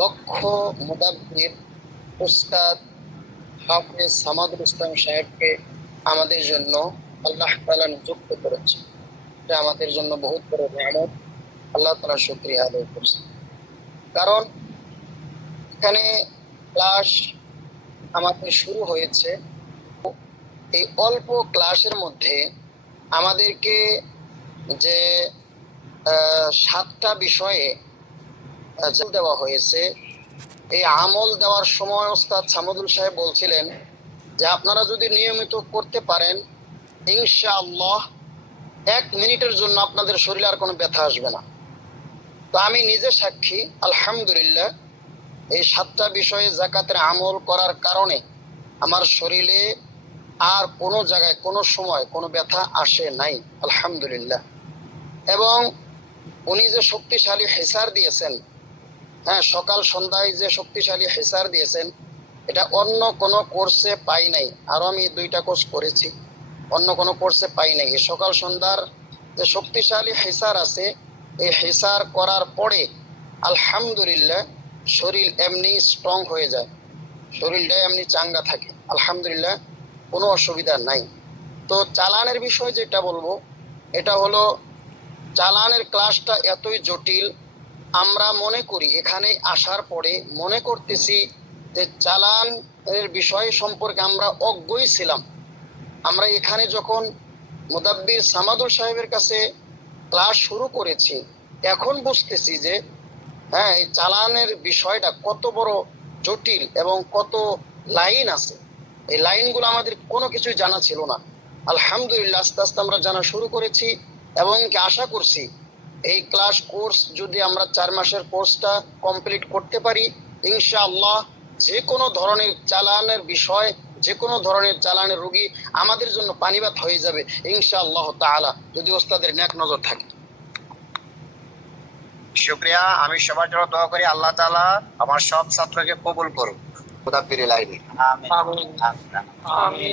দক্ষ মুদাব্বির উস্তাদ হাফেজ সামাদুল ইসলাম সাহেবকে আমাদের জন্য আল্লাহ তাআলা নিযুক্ত করেছে। এটা আমাদের জন্য বহুত বড় নিয়ামত। আল্লাহ তাআলা শুকরিয়া আদায় করছি। কারণ এখানে ক্লাস আমাদের শুরু হয়েছে, এই অল্প ক্লাসের মধ্যে আমাদেরকে যে 7টা বিষয়ে দেওয়া হয়েছে, এই আমল দেওয়ার সময় ওস্তাদ সামাদুল সাহেব বলছিলেন যে আপনারা যদি নিয়মিত করতে পারেন ইনশাআল্লাহ 1 মিনিটের জন্য আপনাদের শরীরে আর কোনো ব্যথা আসবে না। তো আমি নিজে সাক্ষী, আলহামদুলিল্লাহ এই 7টা বিষয়ে যাকাতের আমল করার কারণে আমার শরীরে আর কোনো জায়গায় কোনো সময় কোনো ব্যথা আসে নাই, আলহামদুলিল্লাহ। এবং উনি যে শক্তিশালী হেসার দিয়েছেন, হ্যাঁ, সকাল সন্ধ্যায় যে শক্তিশালী হেসার দিয়েছেন, এটা অন্য কোনো কোর্সে পাই নাই। আরো আমি 2টা কোর্স করেছি, অন্য কোনো কোর্সে পাই নাই। সকাল সন্ধ্যার যে শক্তিশালী হেসার আছে, এই হেসার করার পরে আলহামদুলিল্লাহ শরীর এমনি স্ট্রং হয়ে যায়, শরীরটা এমনি চাঙ্গা থাকে, আলহামদুলিল্লাহ কোনো অসুবিধা নাই। তো চালানের বিষয় যেটা বলবো, এটা হলো চালানের ক্লাসটা এতই জটিল, আমরা মনে করি এখানে আসার পরে মনে করতেছি যে চালানের বিষয় সম্পর্কে আমরা অজ্ঞই ছিলাম। আমরা এখানে যখন মুদাব্বির সামাদুল সাহেবের কাছে ক্লাস শুরু করেছি, এখন বুঝতেছি যে হ্যাঁ, এই চালানের বিষয়টা কত বড় জটিল এবং কত লাইন আছে। এই লাইনগুলো আমাদের কোনো কিছুই জানা ছিল না। আলহামদুলিল্লাহ আস্তে আস্তে আমরা জানা শুরু করেছি এবং কি আশা করছি এই ক্লাস কোর্স যদি আমরা 4 মাসের কোর্সটা কমপ্লিট করতে পারি, ইনশাআল্লাহ যে কোনো ধরনের চালানের বিষয়, যে কোনো ধরনের চালানের রোগী আমাদের জন্য পানিবাত হয়ে যাবে ইনশাআল্লাহ তাআলা, যদি ওস্তাদের নেক নজর থাকে। শুকরিয়া। আমি সবার জন্য দোয়া করি আল্লাহ তাআলা আমার সব ছাত্রকে কবুল করুন মুদাব্বির লাইনে। আমিন। আমিন। আমিন।